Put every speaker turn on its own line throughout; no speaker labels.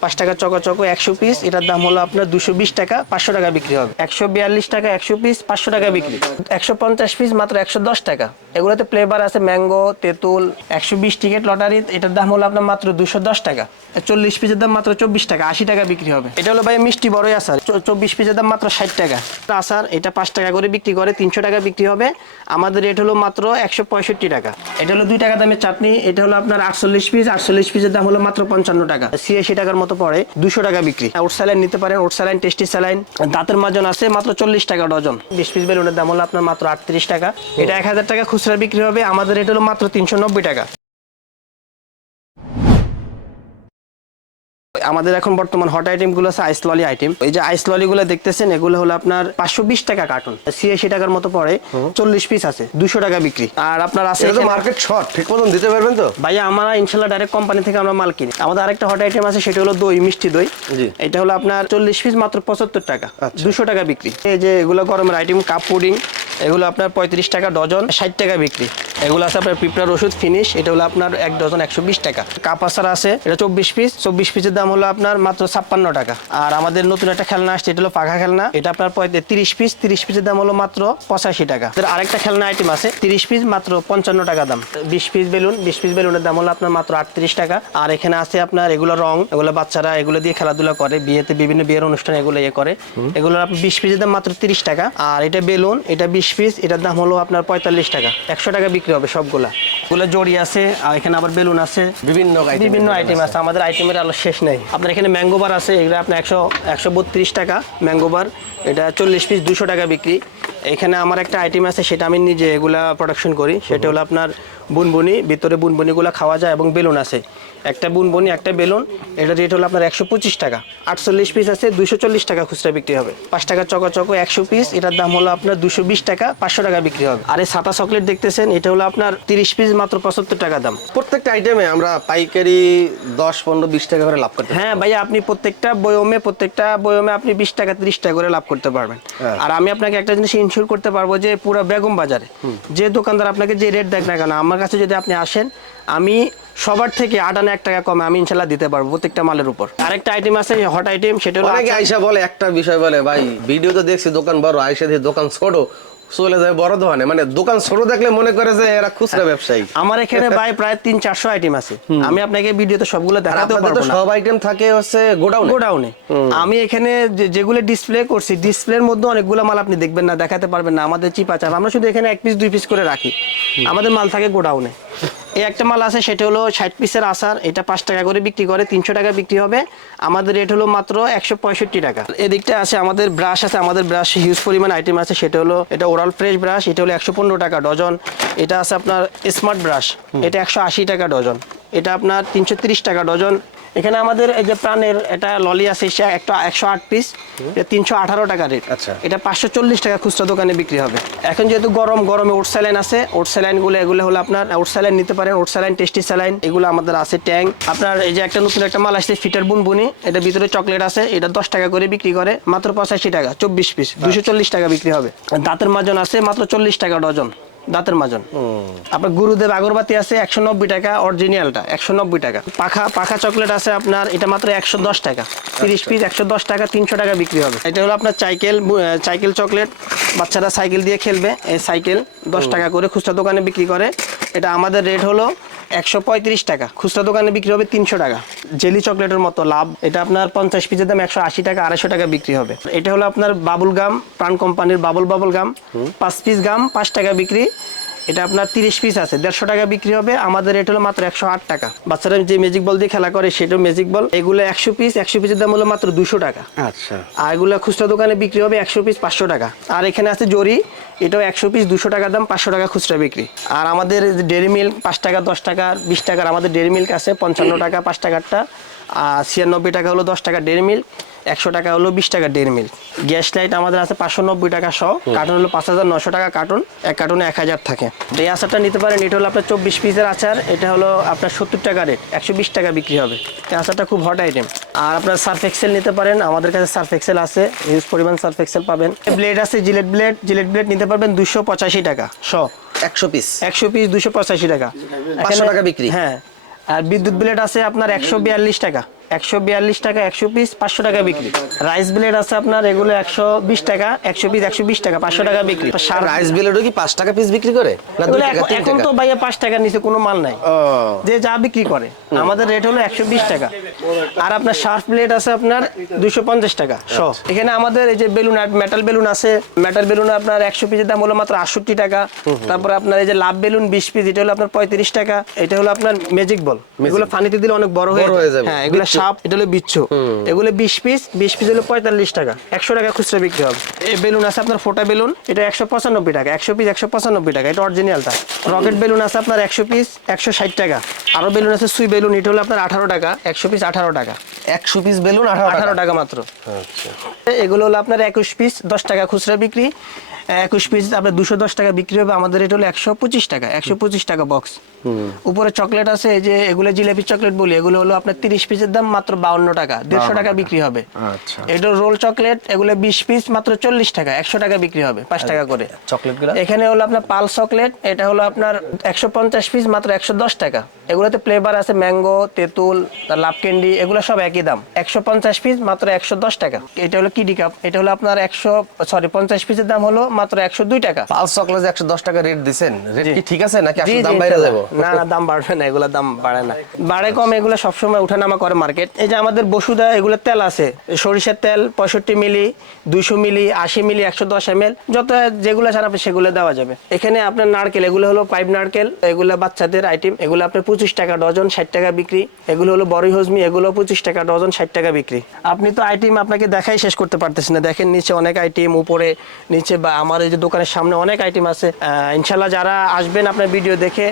পাঁচ টাকা চকো একশো পিস এটার দাম হলো আপনার দুশো বিশ টাকা, পাঁচশো টাকা বিক্রি হবে। একশো বিয়াল্লিশ টাকা একশো পিস পাঁচশো টাকা বিক্রি। একশো পঞ্চাশ পিস মাত্র একশো দশ টাকা। এগুলোতে ফ্লেভার আছে ম্যাঙ্গো তেঁতুল, একশো বিশ টিকিট লটারি এটার দাম হলো আপনার মাত্র দুশো দশ টাকা। চল্লিশ পিসের দাম মাত্র চব্বিশ টাকা, আশি টাকা বিক্রি হবে। এটা হলো ভাই মিষ্টি বড়ই আচার। চ- চব্বিশ পিসের দাম মাত্র ষাট টাকা। আচার, এটা পাঁচ টাকা করে বিক্রি করে, তিনশো টাকা বিক্রি হবে। আমাদের রেট হলো মাত্র একশো পঁয়ষট্টি টাকা। এটা হলো দুই টাকা দামের চাটনি, এটা হলো আপনার আটচল্লিশ পিস আটচল্লিশ পিসের দাম হলো মাত্র পঞ্চান্ন টাকা। ছিয়াশি টাকার মতো পড়ে। দুশো টাকা বিক্রি। ওট স্যালাইন নিতে পারেন ওট স্যালাইন, টেস্টি স্যালাইন। দাঁতের মাজন আছে মাত্র চল্লিশ টাকা ডজন। বিশ পিস বেলুনের দাম হলো আপনার মাত্র আটত্রিশ টাকা। এটা এক হাজার টাকা খুচরা বিক্রি হবে, আমাদের এটা হলো মাত্র তিনশো নব্বই টাকা। আমাদের এখন বর্তমান হট আইটেমগুলো আছে আইস ললি আইটেম এই যে আইস ললি গুলো দেখতেছেন এগুলো হলো আপনার পাঁচশো বিশ টাকা কার্টুন ছিয়াশি টাকার মতো পড়ে চল্লিশ পিস আছে দুশো টাকা বিক্রি। আর আপনার আছে
মার্কেট শর্ট ঠিক মতন দিতে পারবেন তো?
ভাইয়া আমরা ইনশাল্লাহ ডাইরেক্ট কোম্পানি থেকে আমরা মাল কিনি। আমাদের আরেকটা হট আইটেম আছে সেটা হলো দই মিষ্টি দই। এটা হলো আপনার চল্লিশ পিস মাত্র পঁচাত্তর টাকা
আচ্ছা।
দুশো টাকা বিক্রি। এই যে এগুলো গরমের আইটেম কাপ পুডিং এগুলো আপনার পঁয়ত্রিশ টাকা ডজন ষাট টাকা বিক্রি। এগুলো আছে আপনার পিঁপড়ার ওষুধ ফিনিশ এটা হলো আপনার এক ডজন একশো বিশ টাকা। কাপ আসার আছে এটা চব্বিশ পিস চব্বিশ পিসের দাম হলো আপনার মাত্র ছাপ্পান্ন টাকা। আর আমাদের নতুন একটা খেলনা আসছে এটা হলো পাখা খেলনা। এটা আপনার তিরিশ পিস তিরিশ পিসের দাম হলো মাত্র পঁচাশি টাকা। আরেকটা খেলনা আইটেম আছে তিরিশ পিস মাত্র পঞ্চান্ন টাকা দাম। বিশ পিস বেলুন বিশ পিস বেলুনের দাম হলো আপনার মাত্র আটত্রিশ টাকা। আর এখানে আছে আপনার এগুলো রং এগুলো বাচ্চারা এগুলো দিয়ে খেলাধুলা করে বিয়েতে বিভিন্ন বিয়ের অনুষ্ঠানে এগুলো ইয়ে করে। এগুলো আপনার বিশ পিসের দাম মাত্র তিরিশ টাকা। আর এটা বেলুন এটা বিশ পিস এটার দাম হলো আপনার পঁয়তাল্লিশ টাকা। একশো টাকা বিক্রি হবে সবগুলা। এগুলো জড়ি আছে আর এখানে আবার বেলুন আছে
বিভিন্ন
বিভিন্ন আইটেম আছে। আমাদের আইটেমের আলো শেষ নেই। আপনার এখানে ম্যাঙ্গো বার আছে, এগুলো আপনার একশো একশো বত্রিশ টাকা ম্যাঙ্গো বার এটা চল্লিশ পিস দুশো টাকা বিক্রি। এখানে আমার একটা আইটেম আছে, সেটা আমি নিজে এগুলা প্রোডাকশন করি। সেটা হলো আপনার বুনবুনি, ভিতরে বুনবুনিগুলো খাওয়া যায় এবং বেলুন আছে। একটা বুনবুনি একটা বেলুন এটা রেট হলো আপনার একশো পঁচিশ টাকা। আটচল্লিশ পিস আছে দুশো চল্লিশ টাকা খুচরা বিক্রি হবে। পাঁচ টাকা চকো চকো একশো পিস এটার দাম হলো আপনার দুশো বিশ টাকা পাঁচশো টাকা বিক্রি হবে। আর এই সাদা চকলেট দেখতেছেন এটা হলো আপনার তিরিশ পিস মাত্র পঁচাত্তর টাকা দাম।
প্রত্যেকটা আইটেমে আমরা পাইকারি দশ পনেরো বিশ টাকা করে লাভ করতে
হ্যাঁ ভাইয়া আপনি প্রত্যেকটা বয়মে প্রত্যেকটা বয়মে আপনি বিশ টাকা তিরিশ টাকা করে লাভ করতে পারবেন।
হ্যাঁ।
আর আমি আপনাকে একটা জিনিস ইনশিওর করতে পারব যে পুরো বেগম বাজারে যে দোকানদার আপনাকে যে রেট দেখ না কেন আমার কাছে যদি আপনি আসেন আমি সবার থেকে আট আনা এক টাকা কমে আমি ইনশাল্লাহ দিতে পারব প্রত্যেকটা মালের উপর। আরেকটা আইটেম আছে হট আইটেম সেটা হলো
অনেকে
আচার।
আইসা বলে একটা বিষয় বলে ভাই ভিডিও তো দেখছি দোকান বড় আইসা দিয়ে দোকান ছোট চলে যায় বড় দোকানে। মানে দোকান ছোট দেখলে মনে করে যে এরা খুচরা ব্যবসায়ী।
আমার এখানে ভাই প্রায় তিন চারশো আইটেম আছে। আমি আপনাকে ভিডিওতে সবগুলো দেখাতে পারব না।
সব আইটেম থাকে হচ্ছে গোডাউন
গোডাউনে আমি এখানে যেগুলো ডিসপ্লে করছি ডিসপ্লের মধ্যে অনেকগুলো মাল আপনি দেখবেন না দেখাতে পারবেন না। আমাদের চিপা চাপ আমরা শুধু এখানে এক পিস দুই পিস করে রাখি। আমাদের মাল থাকে গোডাউনে এই একটা মাল আছে সেটা হলো ষাট পিসের আসার এটা পাঁচ টাকা করে বিক্রি করে তিনশো টাকা বিক্রি হবে। আমাদের রেট হলো মাত্র একশো পঁয়ষট্টি টাকা। এদিকটা আছে আমাদের ব্রাশ আছে আমাদের ব্রাশ হিউজ পরিমাণ আইটেম আছে সেটা হলো এটা ওরাল ফ্রেশ ব্রাশ এটা হলো একশো পনেরো টাকা ডজন। এটা আছে আপনার স্মার্ট ব্রাশ এটা একশো আশি টাকা ডজন। এটা আপনার তিনশো তিরিশ টাকা ডজন। এখানে আমাদের এই যে প্রাণের এটা ললি আছে একটা একশো আট পিস এটা তিনশো আঠারো টাকা রেট
আচ্ছা।
এটা পাঁচশো চল্লিশ টাকা খুচরা দোকানে বিক্রি হবে। এখন যেহেতু গরম গরমে ওট স্যালাইন আছে ওট স্যালাইনগুলো এগুলো হলো আপনার ওট স্যালাইন নিতে পারেন ওট স্যালাইন টেস্টি স্যালাইন এগুলো আমাদের আছে ট্যাং। আপনার এই যে একটা নতুন একটা মাল আসছে ফিটার বুনবুনি এটা ভিতরে চকলেট আছে এটা দশ টাকা করে বিক্রি করে মাত্র পঁচাশি টাকা চব্বিশ পিস দুশো চল্লিশ টাকা বিক্রি হবে। দাঁতের মাজন আছে মাত্র চল্লিশ টাকা ডজন। দাঁতের মাজন। আপনার গুরুদেব আগরবাতি আছে একশো নব্বই টাকা অরিজিনালটা একশো নব্বই টাকা। পাখা পাখা চকলেট আছে আপনার এটা মাত্র একশো দশ টাকা। তিরিশ পিস একশো দশ টাকা তিনশো টাকা বিক্রি হবে। এটা হলো আপনার সাইকেল সাইকেল চকলেট। বাচ্চারা সাইকেল দিয়ে খেলবে এই সাইকেল দশ টাকা করে খুচরা দোকানে বিক্রি করে। এটা আমাদের রেট হলো একশো পঁয়ত্রিশ টাকা। খুচরা দোকানে বিক্রি হবে তিনশো টাকা। জেলি চকলেটের মতো লাভ এটা আপনার পঞ্চাশ পিসের দাম একশো আশি টাকা আড়াইশো টাকা বিক্রি হবে। এটা হলো আপনার বাবুল গাম প্রাণ কোম্পানির বাবুল বাবুল গাম। পাঁচ পিস গাম পাঁচ টাকা বিক্রি। এটা আপনার তিরিশ পিস আছে দেড়শো টাকা বিক্রি হবে আমাদের রেট হলো মাত্র একশো আট টাকা। বাচ্চারা যে ম্যাজিক বল দিয়ে খেলা করে সেটাও ম্যাজিক বল এগুলো একশো পিস একশো পিসের দাম হলো মাত্র দুশো টাকা।
আচ্ছা।
আর এগুলো খুচরা দোকানে বিক্রি হবে একশো পিস পাঁচশো টাকা। আর এখানে আছে জরি এটাও একশো পিস দুশো টাকা দাম পাঁচশো টাকা খুচরা বিক্রি। আর আমাদের ডেরি মিল্ক পাঁচ টাকা দশ টাকা বিশ টাকার আমাদের ডেরি মিল্ক আছে পঞ্চান্ন টাকা পাঁচ টাকারটা। আর ছিয়ানব্বই টাকা হলো দশ টাকা ডেরি মিল্ক একশো টাকা হলো বিশ টাকা ডেরি মিল। গ্যাস লাইট আমাদের আছে পাঁচশো নব্বই টাকা সহ। কার্টুন হলো পাঁচ হাজার নশো টাকা কার্টুন। এক কার্টুনে এক হাজার থাকে। তো এই আচারটা নিতে পারেন এটা হলো আপনার চব্বিশ পিসের আচার। এটা হলো আপনার সত্তর টাকা রেট একশো বিশ টাকা বিক্রি হবে। এই আচারটা খুব হট আইটেম আর আপনার সার্ফ এক্সেল নিতে পারেন আমাদের কাছে সার্ফ এক্সেল আছে। হিউজ পরিমাণ সার্ফ এক্সেল পাবেন। ব্লেড আছে জিলেট ব্লেড জিলেট ব্লেড নিতে পারবেন দুশো পঁচাশি টাকা শ
একশো পিস
একশো পিস দুশো পঁচাশি টাকা।
500 টাকা বিক্রি।
হ্যাঁ। আর বিদ্যুৎ ব্লেড আছে আপনার একশো বিয়াল্লিশ টাকা। একশো বিয়াল্লিশ টাকা একশো পিস পাঁচশো টাকা বিক্রি। রাইস ব্লেড আছে আপনার এগুলো একশো বিশ টাকা একশো পিস একশো বিশ টাকা পাঁচশো টাকা বিক্রি।
রাইস বিলেটও কি পাঁচ টাকা পিস বিক্রি করে?
এখন- তো ভাইয়া পাঁচ টাকার নিচে কোনো মাল নাই। যে যা বিক্রি করে। আমাদের রেট হলো একশো বিশ টাকা। আর আপনার শার্প প্লেট আছে আপনার দুশো পঞ্চাশ টাকা
আচ্ছা।
এখানে আমাদের এই যে বেলুন মেটাল বেলুন আছে। মেটাল বেলুন আপনার একশো পিসের দাম হলো মাত্র আটষট্টি টাকা। তারপরে আপনার এই যে লাভ বেলুন বিশ পিস এটা হলো আপনার পঁয়ত্রিশ টাকা। এটা হলো আপনার ম্যাজিক বল এগুলো ফানিতে দিলে অনেক বড় হয়ে
যাবে।
হ্যাঁ এগুলো। সাপ। এটা হলো বিচ্ছু। এগুলো বিশ পিস বিশ পিস হলো পঁয়তাল্লিশ টাকা। একশো টাকা খুচরা বিক্রি হবে। এই বেলুন আছে আপনার ফোটা বেলুন এটা একশো পঁচানব্বই টাকা। একশো পিস একশো পঁচানব্বই টাকা। এটা অরিজিনালটা রকেট বেলুন আছে আপনার একশো পিস একশো ষাট টাকা। আরও বেলুন আছে সুই বেলুন এটা হলো আপনার আঠারো টাকা। একশো পিস আঠারো টাকা।
একশো পিস বেলুন আঠারো টাকা।
মাত্র।
আচ্ছা।
এগুলো হলো আপনার একুশ পিস দশ টাকা খুচরা বিক্রি। একুশ পিস আপনার দুশো দশ টাকা বিক্রি হবে আমাদের এটা হলো একশো পঁচিশ টাকা একশো পঁচিশ টাকা বক্স উপরে চকলেট আছে যে এগুলো জিলাপি চকলেট বলি এগুলো হলো আপনার তিরিশ পিসের দাম মাত্র বাউন্ন টাকা দেড়শো টাকা। বিক্রি হবে। এটা রোল চকলেট এগুলো বিশ পিস মাত্র চল্লিশ টাকা একশো টাকা বিক্রি হবে পাঁচ টাকা করে।
চকলেটগুলো
এখানে হলো আপনার পাল চকলেট এটা হলো আপনার একশো পঞ্চাশ পিস মাত্র একশো দশ টাকা। এগুলোতে ফ্লেভার আছে ম্যাঙ্গো তেঁতুল লাভ ক্যান্ডি এগুলো সব একই দাম। একশো পঞ্চাশ পিস মাত্র একশো দশ টাকা। এটা হলো কিডি কাপ এটা হলো আপনার একশো সরি পঞ্চাশ পিসের দাম হলো মাত্র একশো দুই টাকা।
পালস চকলেট একশো দশ টাকা রেট রেট কি ঠিক আছে নাকি আসলে দাম বাইরে। যাব?
না না দাম বাড়বে না এগুলো দাম বাড়ে না। বাড়ে কম এগুলো করে মার্কেট এই যে আমাদের বসুদা এগুলো তেল আছে। সরিষার তেল পঁয়ষট্টি মিলি দুইশো মিলি আশি মিলি যত যেগুলো ছাড়া আপনি সেগুলো দেওয়া যাবে। এখানে আপনার নারকেল এগুলো হলো পাইপ নারকেল এগুলো বাচ্চাদের আইটেম এগুলো আপনার পঁচিশ টাকা ডজন ষাট টাকা বিক্রি। এগুলো হলো বড়ই হজমি এগুলো পঁচিশ টাকা ডজন ষাট টাকা বিক্রি। আপনি তো আইটেম আপনাকে দেখাই শেষ করতে পারতেছেন না। দেখেন নিচে অনেক আইটেম উপরে নিচে বা আমার এই যে দোকানের সামনে অনেক আইটেম আছে। ইনশাল্লাহ যারা আসবেন আপনার ভিডিও দেখে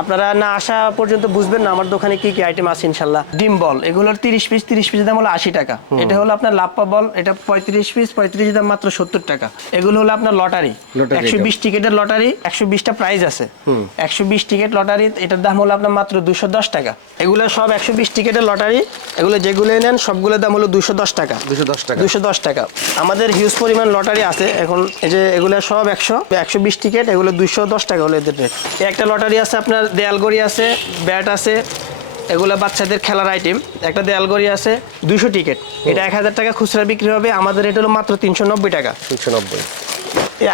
আপনারা না আসা পর্যন্ত বুঝবেন না আমার দোকানে কি কি আইটেম আছে ইনশাল্লাহ। ডিম বল এগুলোর তিরিশ পিস তিরিশ পিসের দাম হলো আশি টাকা। এটা হলো আপনার লাপ্পা বল এটা পঁয়ত্রিশ পিস পঁয়ত্রিশ দাম মাত্র সত্তর টাকা। এগুলো হলো আপনার লটারি। একশো বিশ টিকিটের লটারি একশো বিশটা প্রাইজ আছে। একশো বিশ টিকিট লটারি এটার দাম হলো আপনার মাত্র দুশো দশ টাকা। এগুলো সব একশো বিশ টিকিটের লটারি এগুলো যেগুলো নেন সবগুলোর দাম হলো দুশো দশ টাকা।
দুশো দশ টাকা।
দুশো দশ টাকা। আমাদের হিউজ পরিমাণ লটারি আছে এখন এই যে এগুলো সব একশো একশো বিশ টিকিট এগুলো দুশো দশ টাকা হলো এদের রেট একটা লটারি আছে আপনার দেয়ালগড়ি আছে ব্যাট আছে এগুলো বাচ্চাদের খেলার আইটেম একটা দেয়ালগড়ি আছে দুইশো টিকিট এটা এক হাজার টাকা খুচরা বিক্রি হবে আমাদের এটা হলো মাত্র তিনশো নব্বই টাকা।
তিনশো নব্বই।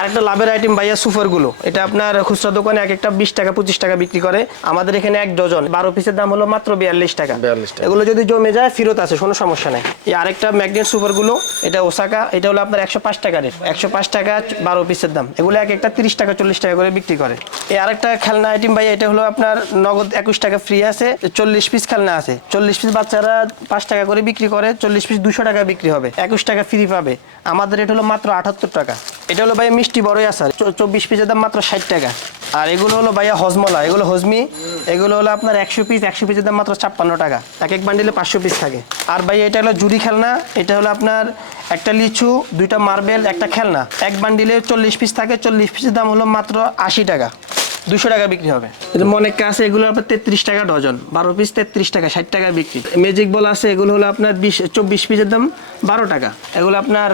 আরেকটা লাভের আইটেম ভাইয়া সুপারগুলো এটা আপনার খুচরা দোকানে এক একটা বিশ টাকা পঁচিশ টাকা বিক্রি করে। আমাদের এখানে এক ডজন। বারো পিসের দাম হলো মাত্র বিয়াল্লিশ টাকা।
42 টাকা।
এগুলো যদি জমে যায় ফেরত আছে কোনো সমস্যা নেই। এই আরেকটা ম্যাগনেট সুপারগুলো এটা ওসাকা এটা হলো আপনার একশো পাঁচ টাকা রেট। একশো পাঁচ টাকা বারো পিসের দাম। এগুলো এক একটা তিরিশ টাকা চল্লিশ টাকা করে বিক্রি করে। এই আরেকটা খেলনা আইটেম ভাইয়া এটা হলো আপনার নগদ একুশ টাকা ফ্রি আছে চল্লিশ পিস খেলনা আছে। চল্লিশ পিস বাচ্চারা পাঁচ টাকা করে বিক্রি করে চল্লিশ পিস দুশো টাকা বিক্রি হবে। একুশ টাকা ফ্রি পাবে। আমাদের রেট হলো মাত্র আটাত্তর টাকা। এটা হলো ভাইয়া মিষ্টি বড়ই আচার চব্বিশ পিসের দাম মাত্র ষাট টাকা। আর এগুলো হলো ভাইয়া হজমলা, এগুলো হজমি, এগুলো হলো আপনার একশো পিস একশো পিসের দাম মাত্র ছাপ্পান্ন টাকা। এক এক বান্ডিলে পাঁচশো পিস থাকে। আর ভাইয়া এটা হলো জুড়ি খেলনা, এটা হলো আপনার একটা লিচু, দুইটা মার্বেল, একটা খেলনা। এক বান্ডিলে চল্লিশ পিস থাকে, চল্লিশ পিসের দাম হলো মাত্র আশি টাকা। দুশো টাকা বিক্রি হবে। মনে আছে এগুলো আপনার তেত্রিশ টাকা ডজন। বারো পিস তেত্রিশ টাকা, ষাট টাকা বিক্রি। ম্যাজিক বল আছে, এগুলো হলো আপনার বিশ, চব্বিশ পিসের দাম বারো টাকা। এগুলো আপনার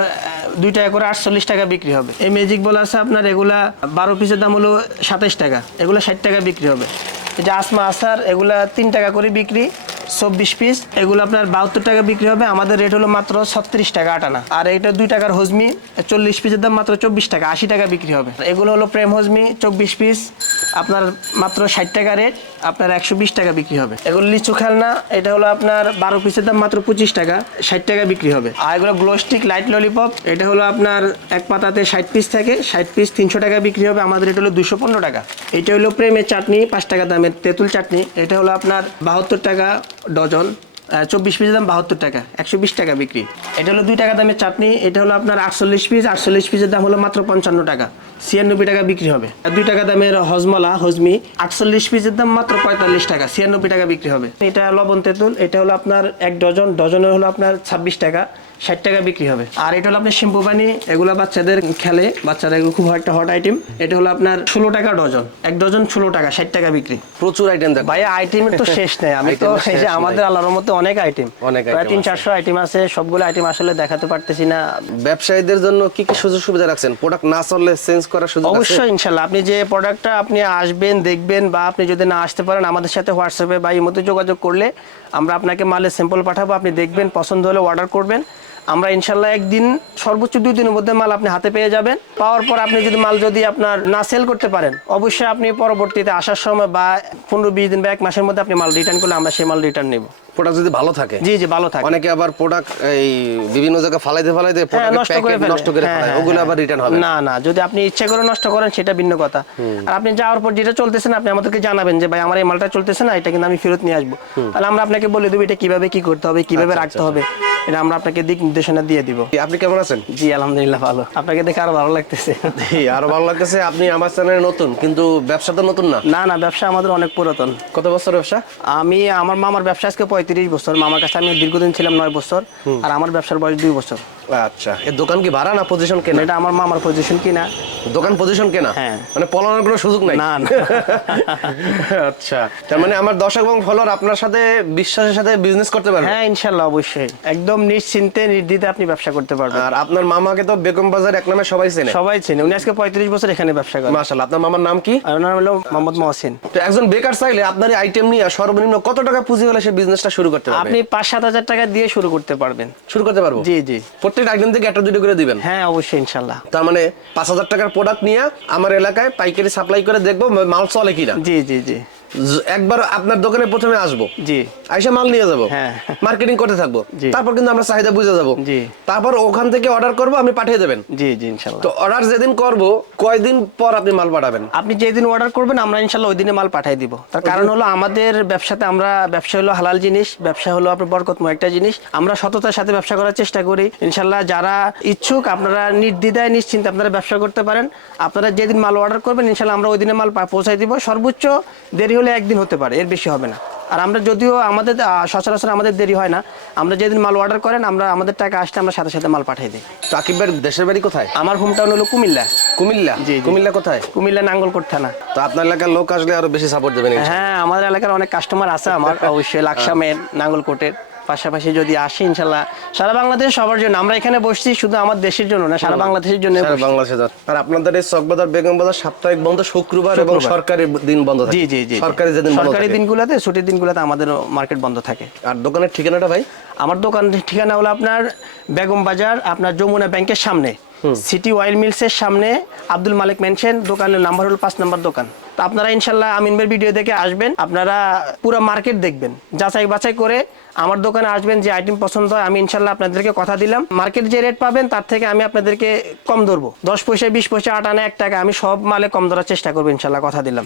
দুই টাকা করে আটচল্লিশ টাকা বিক্রি হবে। এই ম্যাজিক বল আছে আপনার, এগুলা বারো পিসের দাম হলো সাতাইশ টাকা। এগুলো ষাট টাকা বিক্রি হবে। যে আসমা আসার, এগুলা তিন টাকা করে বিক্রি। চব্বিশ পিস এগুলো আপনার বাহাত্তর টাকা বিক্রি হবে। আমাদের রেট হলো মাত্র ছত্রিশ টাকা আটানা। আর এটা দুই টাকার হজমি, চল্লিশ পিসের দাম মাত্র চব্বিশ টাকা, আশি টাকা বিক্রি হবে। এগুলো হলো প্রেম হজমি, চব্বিশ পিস আপনার মাত্র ষাট টাকা রেট আপনার একশো বিশ টাকা বিক্রি হবে। এগুলো লিচু খেলনা, এটা হলো আপনার বারো পিসের দাম মাত্র পঁচিশ টাকা, ষাট টাকা বিক্রি হবে। আর এগুলো গ্লোস্টিক লাইট ললিপপ এটা হলো আপনার এক পাতাতে ষাট পিস থাকে ষাট পিস তিনশো টাকা বিক্রি হবে। আমাদের এটা হলো দুশো পনেরো টাকা। এটা হলো প্রেমের চাটনি, পাঁচ টাকা দামের তেঁতুল চাটনি। এটা হলো আপনার বাহাত্তর টাকা ডজন চব্বিশ পিসের দাম বাহাত্তর টাকা, একশো বিশ টাকা বিক্রি। এটা হলো দুই টাকা দামের চাটনি, এটা হলো আপনার আটচল্লিশ পিস আটচল্লিশ পিসের দাম হলো মাত্র পঞ্চান্ন টাকা, ছিয়ানব্বই টাকা বিক্রি হবে। দুই টাকা দামের হজমলা, হজমি, আটচল্লিশ পিসের দাম মাত্র পঁয়তাল্লিশ টাকা, ছিয়ানব্বই টাকা বিক্রি হবে। এটা লবণ তেঁতুল, এটা হলো আপনার এক ডজন, ডজনের হলো আপনার ছাব্বিশ টাকা। ষাট টাকা বিক্রি হবে। আর এটা হলো আপনার শ্যাম্পু পানি এগুলো বাচ্চাদের খেলে বাচ্চারা এগুলো খুব একটা হট আইটেম এটা হলো আপনার ষোলো টাকা ডজন এক ডজন ষোলো টাকা ষাট টাকা বিক্রি।
প্রচুর আইটেম দেখ।
ভাইয়া আইটেমের তো শেষ নেই। আমি তো এই যে আমাদের আল্লাহর মতো অনেক আইটেম
অনেক
প্রায় তিন চারশো আইটেম আছে সবগুলো আইটেম আসলে দেখাতে পারতেছি না।
ব্যবসায়ীদের জন্য কি কি সুযোগ সুবিধা রাখছেন? প্রোডাক্ট না চললে চেঞ্জ করার সুযোগ আছে?
অবশ্যই ইনশাল্লাহ। আপনি যে প্রোডাক্টটা আপনি আসবেন দেখবেন বা আপনি যদি না আসতে পারেন আমাদের সাথে হোয়াটসঅ্যাপে বা ইমোতে যোগাযোগ করলে আমরা আপনাকে মালের স্যাম্পল পাঠাবো, আপনি দেখবেন, পছন্দ হলে অর্ডার করবেন। আমরা ইনশাল্লাহ একদিন, সর্বোচ্চ দুই দিনের মধ্যে মাল আপনি হাতে পেয়ে যাবেন। পাওয়ার পর আপনি যদি মাল যদি আপনার না সেল করতে পারেন, অবশ্যই আপনি পরবর্তীতে আসার সময় বা পনেরো, বিশ দিন বা এক মাসের মধ্যে আপনি মাল রিটার্ন করলে আমরা সেই মাল রিটার্ন নেব।
প্রোডাক্ট যদি ভালো থাকে
জি জি ভালো থাকে।
অনেকে আবার প্রোডাক্ট এই বিভিন্ন জায়গায় ফালাইতে ফালাইতে
হ্যাঁ, নষ্ট করে
নষ্ট করে
হ্যাঁ, হ্যাঁ,
ওগুলো। আবার রিটার্ন হবে।
না না যদি আপনি ইচ্ছা করে নষ্ট করেন সেটা ভিন্ন কথা। আর আপনি যাওয়ার পর যেটা চলতেছে না আপনি আমাদেরকে জানাবেন যে ভাই আমার এই মালটা চলতেছে না এটা কিন্তু আমি ফেরত নিয়ে আসব। তাহলে আমরা আপনাকে বলে দেবো এটা কীভাবে কি করতে হবে কীভাবে
আচ্ছা,
রাখতে হবে? এটা আমরা আপনাকে দিক নির্দেশনা দিয়ে দিব।
আপনি কেমন আছেন?
জি আলহামদুলিল্লাহ ভালো। আপনাকে দেখে আরও ভালো লাগতেছে।
জি, আরও ভালো লাগতেছে। আপনি আমার চ্যানেলে নতুন কিন্তু ব্যবসা তো নতুন না?
না না ব্যবসা আমাদের অনেক পুরাতন।
কত বছর ব্যবসা?
আমি আমার মামার ব্যবসা আজকে পঁয়ত্রিশ বছর। আমার কাছে আমি দীর্ঘদিন ছিলাম নয় বছর। আর আমার ব্যবসার বয়স দুই বছর।
আচ্ছা। এর দোকান কি ভাড়া না পজিশন কেনা?
এটা আমার মামার পজিশন কিনা।
দোকান পজিশন কেনা?
হ্যাঁ।
মানে পলানোর কোনো সুযোগ নাই?
না, না।
আচ্ছা। তার মানে আমার দর্শক এবং ফলোয়ার আপনার সাথে বিশ্বাসের সাথে বিজনেস করতে পারবে?
হ্যাঁ ইনশাল্লাহ অবশ্যই। একদম নিশ্চিন্তে নির্দ্বিধে আপনি ব্যবসা করতে পারবেন।
আর আপনার মামাকে তো বেগম বাজার এক নামে সবাই চেনে।
সবাই চেনে। উনি আজকে পঁয়ত্রিশ বছর এখানে ব্যবসা করেন।
মাশাআল্লাহ আপনার মামার নাম কি?
ওনার হলো মোহাম্মদ মহসিন।
তো একজন বেকার চাইলে আপনার এই আইটেম নিয়ে সর্বনিম্ন কত টাকা পুঁজি হলে সে বিজনেসটা শুরু করতে পারবে?
আপনি পাঁচ সাত হাজার টাকা দিয়ে শুরু করতে পারবেন।
শুরু করতে পারব?
জি জি।
প্রত্যেকটা আইটেম থেকে একটা দুটো করে দিবেন?
হ্যাঁ অবশ্যই ইনশাল্লাহ।
তার মানে পাঁচ হাজার টাকার প্রোডাক্ট নিয়ে আমার এলাকায় পাইকারি সাপ্লাই করে দেখব মাল চলে কিনা।
জি জি জি
জ- একবার আপনার দোকানে প্রথমে আসব।
জি।
আইসা মাল নিয়ে যাব।
হ্যাঁ।
মার্কেটিং করতে থাকব। তারপর কিন্তু আমরা চাহিদা বুঝে যাব।
জি।
তারপর ওখান থেকে অর্ডার করব আপনি পাঠিয়ে দেবেন।
জি জি ইনশাল্লাহ।
তো অর্ডার যেদিন করব কয়দিন পর আপনি মাল পাঠাবেন?
আপনি যেদিন অর্ডার করবেন আমরা ইনশাল্লাহ ওই দিনে মাল পাঠিয়ে দিব। তার কারণ হলো আমাদের ব্যবসাতে আমরা ব্যবসা হলো হালাল জিনিস ব্যবসা হলো আপনার বরকতময় একটা জিনিস। আমরা সততার সাথে ব্যবসা করার চেষ্টা করি। ইনশাল্লাহ যারা ইচ্ছুক আপনারা নির্দ্বিধায় নিশ্চিন্তে আপনারা ব্যবসা করতে পারেন। আপনারা যেদিন মাল অর্ডার করবেন ইনশাল্লাহ আমরা ওই দিনে মাল পৌঁছাই দিব। সর্বোচ্চ দেরি হলে একদিন হতে পারে এর বেশি হবে না। আর আমরা যদিও আমাদের সচরাচর আমাদের দেরি হয় না আমরা যেদিন মাল অর্ডার করেন আমরা আমাদের টাকা আসতে আমরা সাথে সাথে মাল পাঠিয়ে দিই।
সাকিব ভাই দেশের বাড়ি কোথায়?
আমার হোম টাউন হলো কুমিল্লা।
কুমিল্লা?
জি।
কুমিল্লা কোথায়?
কুমিল্লা নাঙ্গলকোট থানা।
তো আপনার এলাকার লোক আসলে আরও বেশি সাপোর্ট দেবেন।
হ্যাঁ আমাদের এলাকার অনেক কাস্টমার আছে আমার অবশ্যই লাকসামের নাঙ্গলকোটের। পাশাপাশি যদি আসে ইনশাল্লাহ সারা বাংলাদেশ সবার জন্য। আমরা এখানে বসছি শুধু আমার দেশের জন্য না সারা বাংলাদেশের জন্য
সারা বাংলাদেশে যান। আর আপনাদের এই চকবাজার বেগম বাজার সাপ্তাহিক বন্ধ শুক্রবার এবং সরকারি দিন বন্ধ থাকে।
জি জি জি
সরকারি বন্ধ
সরকারি। দিনগুলোতে ছুটির দিনগুলোতে আমাদের মার্কেট বন্ধ থাকে।
আর দোকানের ঠিকানাটা ভাই?
আমার দোকান ঠিকানা হলো আপনার বেগম বাজার আপনার যমুনা ব্যাংকের সামনে। সিটি অয়েল মিলসের সামনে আব্দুল মালিক মেনশন দোকানের নাম্বার হলো পাঁচ নাম্বার দোকান। তো আপনারা ইনশাল্লাহ আমিনবের ভিডিও দেখে আসবেন, আপনারা পুরো মার্কেট দেখবেন। যাচাই বাছাই করে আমার দোকানে আসবেন, যে আইটেম পছন্দ হয়, আমি ইনশাল্লাহ আপনাদেরকে কথা দিলাম। মার্কেট যে রেট পাবেন, তার থেকে আমি আপনাদেরকে কম ধরবো। দশ পয়সা, বিশ পয়সা, আট আনা, এক টাকা, আমি সব মালে কম ধরার চেষ্টা করব ইনশাল্লাহ কথা দিলাম।